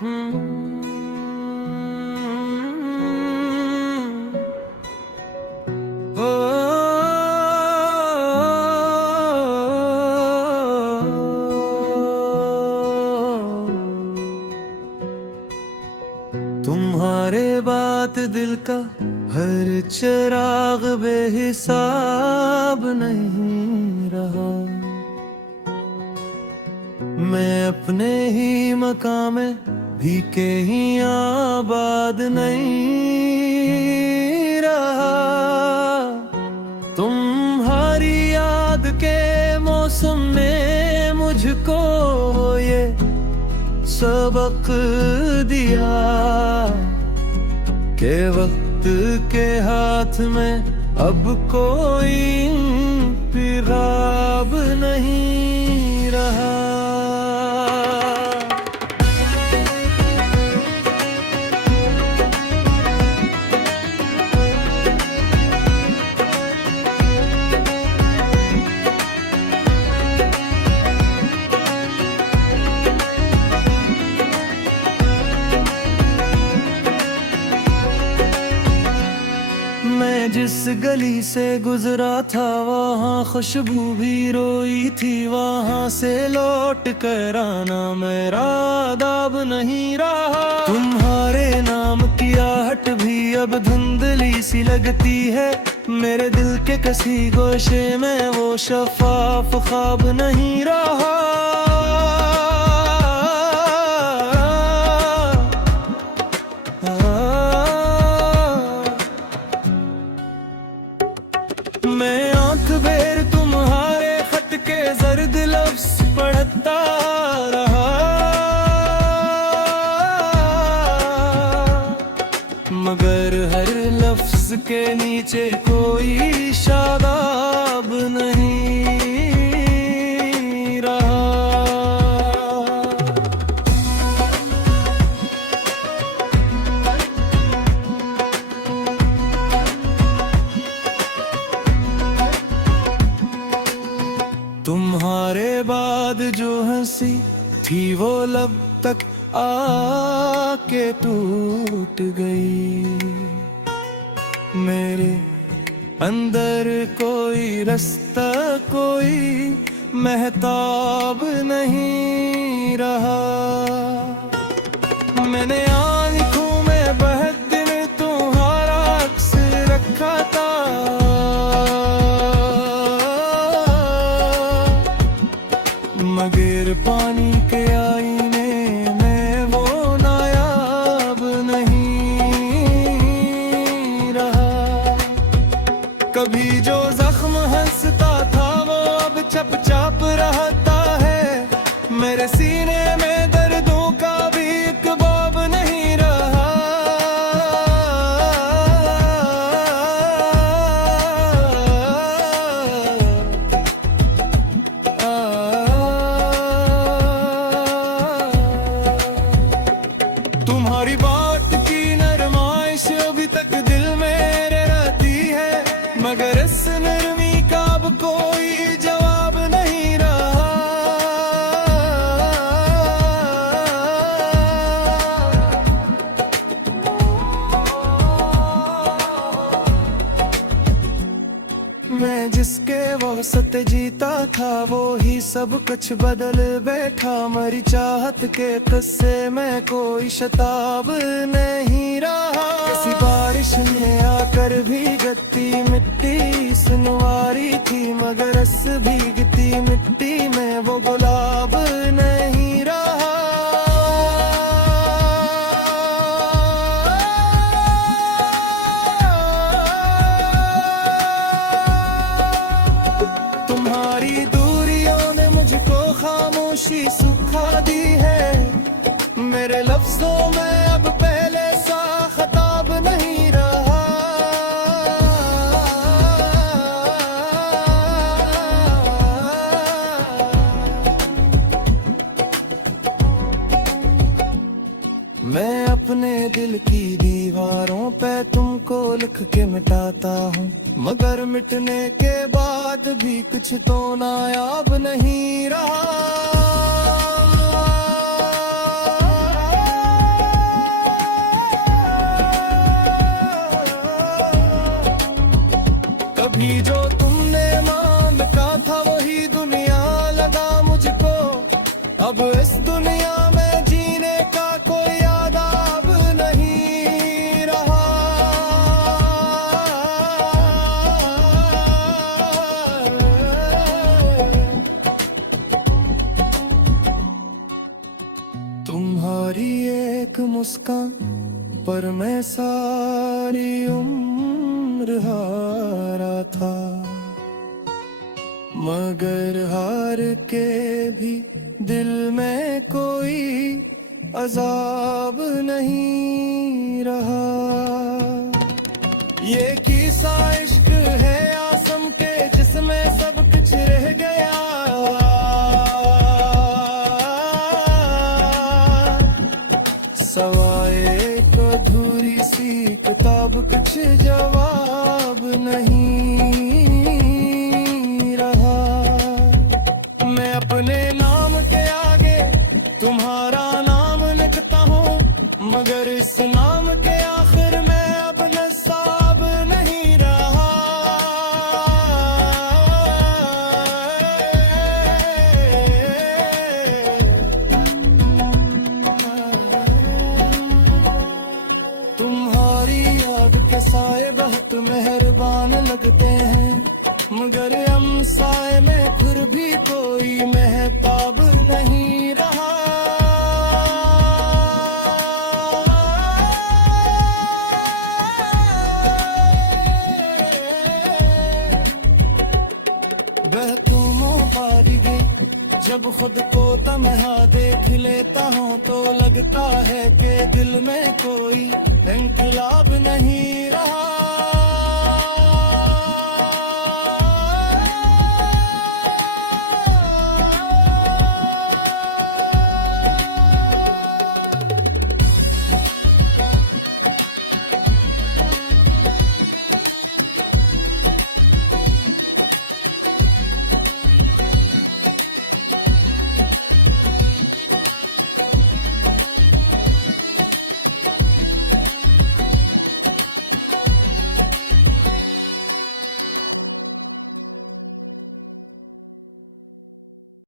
तुम्हारे बात दिल का हर चिराग बेहिसाब नहीं रहा। मैं अपने ही मकाम में भी कहीं आबाद नहीं रहा। तुम्हारी याद के मौसम में मुझको ये सबक दिया के वक्त के हाथ में अब कोई इंतखाब नहीं रहा। मैं जिस गली से गुजरा था वहाँ खुशबू भी रोई थी। वहाँ से लौट कर आना मेरा आदाब नहीं रहा। तुम्हारे नाम की आहट भी अब धुंधली सी लगती है। मेरे दिल के किसी गोशे में वो शफाफ ख्वाब नहीं रहा। मैं आंख बेर तुम्हारे खत के जर्द लफ्ज पढ़ता रहा। मगर हर लफ्ज के नीचे कोई शादाब नहीं रहा। तुम्हारे बाद जो हंसी थी वो लब तक आके टूट गई। मेरे अंदर कोई रास्ता कोई महताब नहीं रहा। मैंने आंखों में बहुत दिन तुम्हारा अक्स रखा था। मगर पानी के आईने में वो नायाब नहीं रहा। कभी जो जख्म हंसता था वो अब चप चाप रहता है। मेरे सीने में दर्दों का भी एक बाब नहीं रहा। तुम्हारी बात की नरमाइश अभी तक दिल मेरे रहती है। मगर इस नरमी का अब कोई जवाब नहीं रहा। मैं जिसके वसत जीता था वो ही सब कुछ बदल बैठा। मरी चाहत के किस्से में कोई शताब नहीं रहा। किसी बारिश में आकर भीगती मिट्टी सुनवारी थी। मगर इस भीगती मिट्टी में वो गुलाब नहीं रहा। तुम्हारी दूरियों ने मुझको खामोशी सुखा दी है। मेरे लफ्जों में अब पहले सा खताब नहीं रहा। मैं अपने दिल की दीवारों पे तुमको लिख के मिटाता हूँ। मगर मिटने के बाद भी कुछ तो नायाब नहीं रहा। अब इस दुनिया में जीने का कोई आदाब नहीं रहा। तुम्हारी एक मुस्कान पर मैं सारी उम्र हारा था, मगर हार के भी दिल में कोई अजाब नहीं रहा। ये किस्सा इश्क है आसम के जिसमें सब कुछ रह गया। सवाए एक अधूरी सी किताब, कुछ जवाब नहीं रहा। मैं अपने नाम के आगे तुम्हारा नाम लिखता हूँ, मगर इस नाम के आखिर में अब नसाब नहीं रहा। तुम्हारी याद के साए बहुत मेहरबान लगते हैं, मगर हम साए में फिर भी कोई महताब नहीं रहा। बहतूमों बारी गई जब खुद को तन्हा देख लेता हूँ, तो लगता है कि दिल में कोई इंकलाब नहीं रहा।